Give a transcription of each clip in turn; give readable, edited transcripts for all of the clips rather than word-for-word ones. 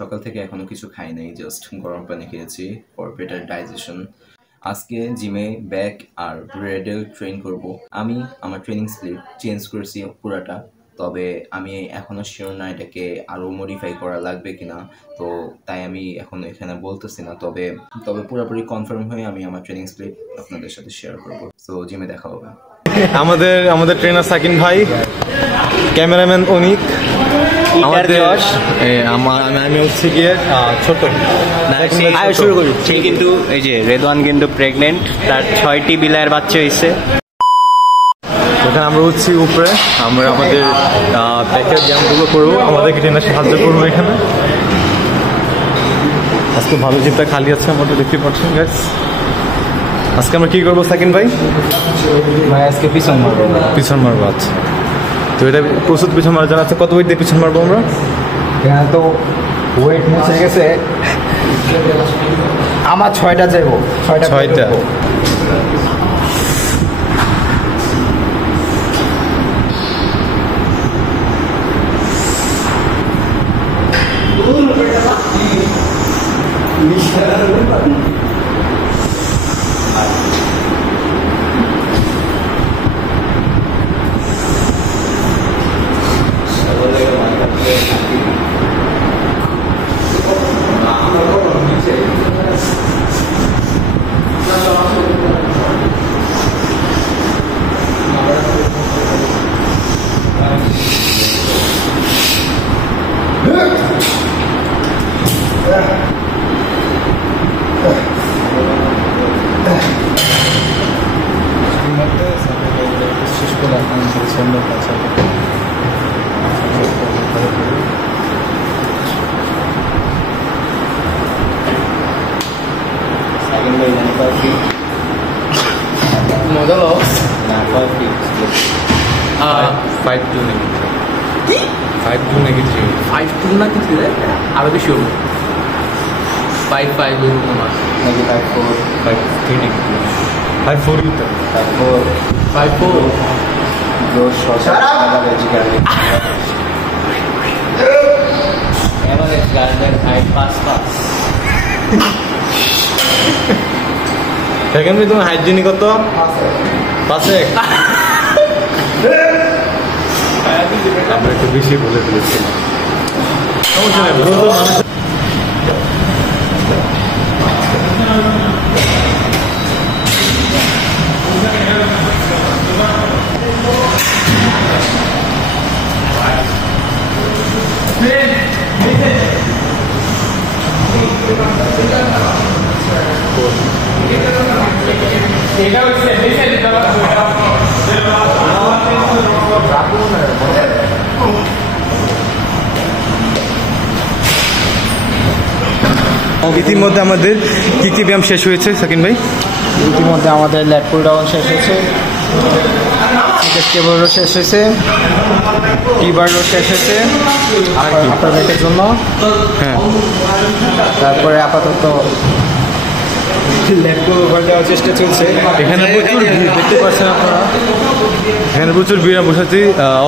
সকাল থেকে এখনো কিছু খাই নাই, জাস্ট গরম পানি খেয়েছি ফর বেটার ডাইজেশন। আজকে জিমে ব্যাক আর ব্রেডেল ট্রেন করব। আমি আমার ট্রেনিং স্লিপ চেঞ্জ করেছি পুরাটা, তবে আমি এখনো শিওর না এটাকে আরও মডিফাই করা লাগবে কিনা, তো তাই আমি এখন এখানে বলতেছি না। তবে পুরোপুরি কনফার্ম হয়ে আমি আমার ট্রেনিং স্লিপ আপনাদের সাথে শেয়ার করব। সো জিমে দেখা হবে। আমাদের ট্রেনার সাকিন ভাই, ক্যামেরাম্যান অনিক, আমি হচ্ছে গিয়ে ছোট। শুরু করি। সে কিন্তু এই যে রেদওয়ান কিন্তু প্রেগনেন্ট, তার 6টি বিলায়ের বাচ্চা হয়েছে। এখানে আমরা হচ্ছি উপরে, আমরা আমাদের ব্যাকের ব্যায়ামগুলো করবো, আমাদেরকে ট্রেনার সাহায্য করবো। এখানে আজকে ভালো জিমটা খালি আছে, আমরা দেখতে পাচ্ছেন গাইস। আজকে আমরা কি করবো সাকিন ভাই? আজকে পিছন মারবো। আচ্ছা, তো এটা প্রস্তুত পিছন মারা জানা আছে। কত ওয়েট দিয়ে পিছন মারবো আমরা? এখানে তো ওয়েট মুছে গেছে, আমার 6টা চাইবো। 6টা Modelos 5-2 negative 5-2 না কিছু আরো বেশি হবে 5-5 এরকম আছে নাকি 5-4 5-3 negative 5-4 ইটা 5-4 Dos Average Garden height pass. Second তুমি হাইট দিনি কত? 5 আমরা একটু বেশি বলে ফেলেছি। ইতিমধ্যে আমাদের কি ব্যায়াম শেষ হয়েছে সাকিন ভাই? ইতিমধ্যে আমাদের ল্যাট পুল ডাউন শেষ হয়েছে, কেবলও শেষ হয়েছে, টিবারও শেষ হয়েছে আর আপাতত ব্যাকের জন্য। হ্যাঁ, তারপরে আপাতত ল্যাট পুল ওভার দেওয়ার চেষ্টা চলছে। এখানে প্রচুর ভিড় দেখতে পাচ্ছেন আপনারা, এখানে প্রচুর ভিড়। বসাচ্ছি,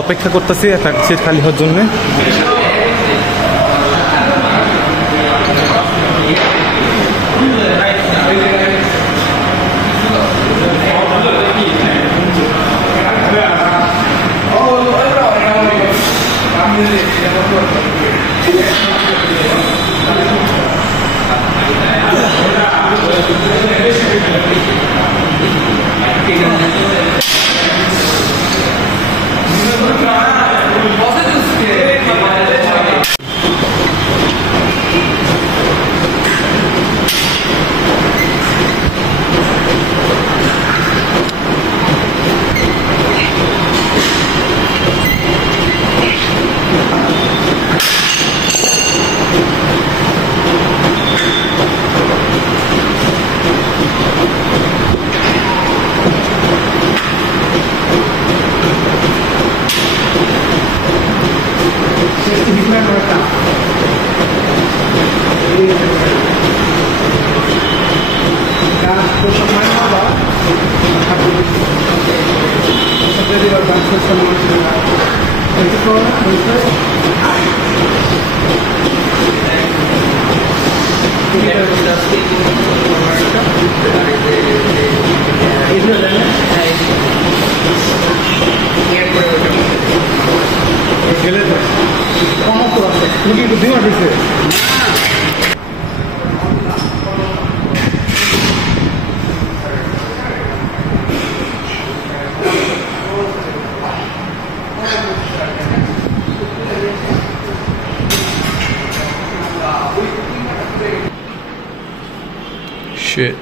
অপেক্ষা করতেছি একটা সিট খালি হওয়ার জন্য। Shit.